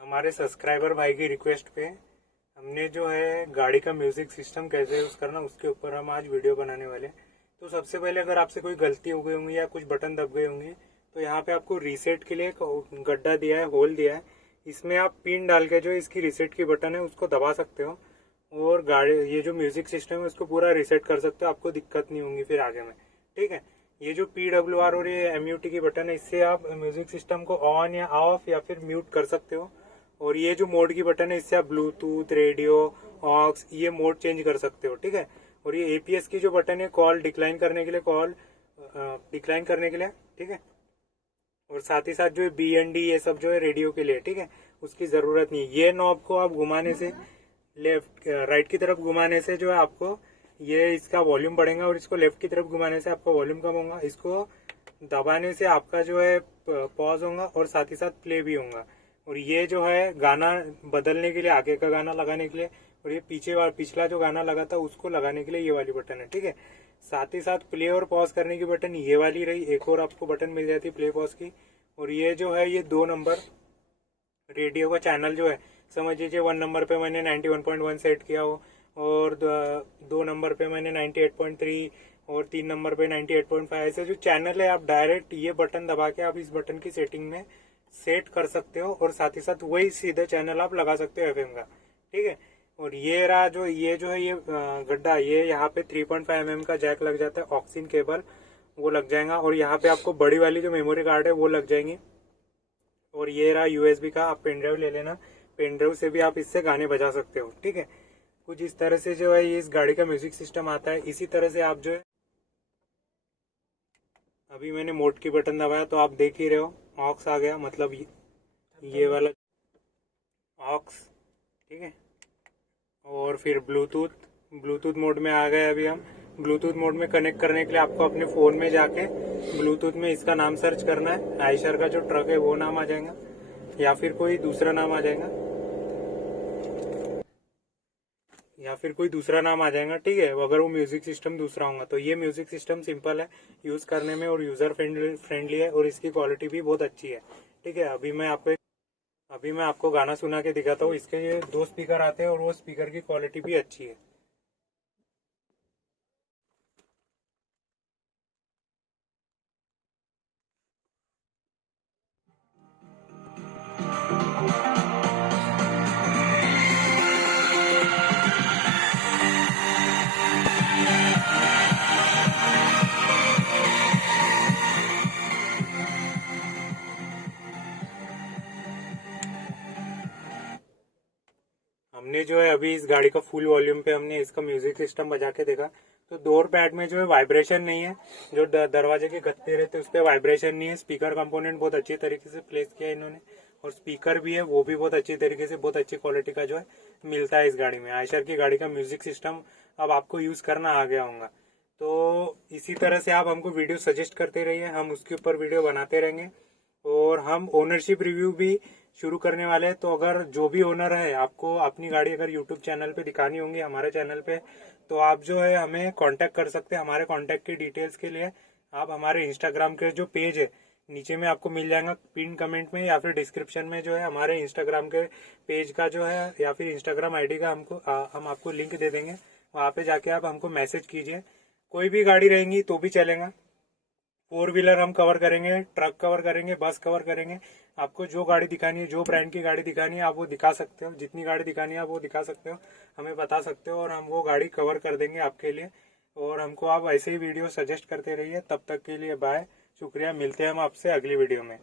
हमारे सब्सक्राइबर भाई की रिक्वेस्ट पे हमने जो है गाड़ी का म्यूजिक सिस्टम कैसे यूज करना उसके ऊपर हम आज वीडियो बनाने वाले हैं। तो सबसे पहले अगर आपसे कोई गलती हो गई होंगी या कुछ बटन दब गए होंगे तो यहाँ पे आपको रीसेट के लिए एक गड्ढा दिया है, होल दिया है। इसमें आप पिन डाल के जो इसकी रीसेट की बटन है उसको दबा सकते हो और गाड़ी ये जो म्यूजिक सिस्टम है उसको पूरा रीसेट कर सकते हो। आपको दिक्कत नहीं होगी फिर आगे में। ठीक है, ये जो PWR और ये MUT की बटन है इससे आप म्यूजिक सिस्टम को ऑन या ऑफ या फिर म्यूट कर सकते हो। और ये जो मोड की बटन है इससे आप ब्लूटूथ, रेडियो, ऑक्स ये मोड चेंज कर सकते हो। ठीक है, और ये APS की जो बटन है कॉल डिक्लाइन करने के लिए, ठीक है। और साथ ही साथ जो BND ये सब जो है रेडियो के लिए, ठीक है, उसकी जरूरत नहीं। ये नॉब को आप घुमाने से लेफ्ट राइट की तरफ घुमाने से जो है आपको ये इसका वॉल्यूम बढ़ेगा और इसको लेफ्ट की तरफ घुमाने से आपका वॉल्यूम कम होगा। इसको दबाने से आपका जो है पॉज होगा और साथ ही साथ प्ले भी होगा। और ये जो है गाना बदलने के लिए, आगे का गाना लगाने के लिए, और ये पिछला जो गाना लगा था उसको लगाने के लिए ये वाली बटन है। ठीक है, साथ ही साथ प्ले और पॉज करने की बटन ये वाली रही। एक और आपको बटन मिल जाती है प्ले पॉज की। और ये जो है ये 2 नंबर रेडियो का चैनल जो है, समझ लीजिए 1 नंबर पे मैंने 91.1 सेट किया हो और 2 नंबर पे मैंने 98.3 और 3 नंबर पे 98.5। ऐसे जो चैनल है आप डायरेक्ट ये बटन दबा के आप इस बटन की सेटिंग में सेट कर सकते हो और साथ ही साथ वही सीधे चैनल आप लगा सकते हो FM का। ठीक है, और ये रहा जो है ये गड्ढा, ये यहाँ पे 3.5 mm का जैक लग जाता है, ऑक्सिन केबल वो लग जाएगा। और यहाँ पे आपको बड़ी वाली जो मेमोरी कार्ड है वो लग जाएंगी। और ये रहा USB का, आप पेन ड्राइव ले लेना, पेन ड्राइव से भी आप इससे गाने बजा सकते हो। ठीक है, कुछ इस तरह से जो है ये इस गाड़ी का म्यूजिक सिस्टम आता है। इसी तरह से आप जो है अभी मैंने मोड की बटन दबाया तो आप देख ही रहे हो ऑक्स आ गया, मतलब ये वाला ऑक्स। ठीक है, और फिर ब्लूटूथ मोड में आ गए। अभी हम ब्लूटूथ मोड में कनेक्ट करने के लिए आपको अपने फोन में जाके ब्लूटूथ में इसका नाम सर्च करना है। आयशर का जो ट्रक है वो नाम आ जाएगा या फिर कोई दूसरा नाम आ जाएगा ठीक है, अगर वो म्यूजिक सिस्टम दूसरा होगा तो ये म्यूजिक सिस्टम सिंपल है यूज करने में और यूजर फ्रेंडली है और इसकी क्वालिटी भी बहुत अच्छी है। ठीक है, अभी मैं आपको गाना सुना के दिखाता हूँ। इसके ये 2 स्पीकर आते हैं और वो स्पीकर की क्वालिटी भी अच्छी है। हमने जो है अभी इस गाड़ी का फुल वॉल्यूम पे हमने इसका म्यूजिक सिस्टम बजा के देखा तो डोर पैड में जो है वाइब्रेशन नहीं है। जो दरवाजे के गत्ते रहते हैं उस पर वाइब्रेशन नहीं है। स्पीकर कंपोनेंट बहुत अच्छी तरीके से प्लेस किया है इन्होंने और स्पीकर भी है वो भी बहुत अच्छी तरीके से, बहुत अच्छी क्वालिटी का जो है मिलता है इस गाड़ी में। आयशर की गाड़ी का म्यूजिक सिस्टम अब आपको यूज करना आ गया होगा। तो इसी तरह से आप हमको वीडियो सजेस्ट करते रहिए, हम उसके ऊपर वीडियो बनाते रहेंगे। और हम ओनरशिप रिव्यू भी शुरू करने वाले हैं। तो अगर जो भी ओनर है, आपको अपनी गाड़ी अगर यूट्यूब चैनल पे दिखानी होंगी हमारे चैनल पे, तो आप जो है हमें कांटेक्ट कर सकते हैं। हमारे कांटेक्ट की डिटेल्स के लिए आप हमारे इंस्टाग्राम के जो पेज है नीचे में आपको मिल जाएगा पिन कमेंट में या फिर डिस्क्रिप्शन में जो है हमारे इंस्टाग्राम के पेज का जो है या फिर इंस्टाग्राम ID का हम आपको लिंक दे देंगे। वहाँ पे जाके आप हमको मैसेज कीजिए। कोई भी गाड़ी रहेंगी तो भी चलेगा। 4 व्हीलर हम कवर करेंगे, ट्रक कवर करेंगे, बस कवर करेंगे। आपको जो गाड़ी दिखानी है, जो ब्रांड की गाड़ी दिखानी है आप वो दिखा सकते हो। जितनी गाड़ी दिखानी है आप वो दिखा सकते हो, हमें बता सकते हो और हम वो गाड़ी कवर कर देंगे आपके लिए। और हमको आप ऐसे ही वीडियो सजेस्ट करते रहिए। तब तक के लिए बाय, शुक्रिया। मिलते हैं हम आपसे अगली वीडियो में।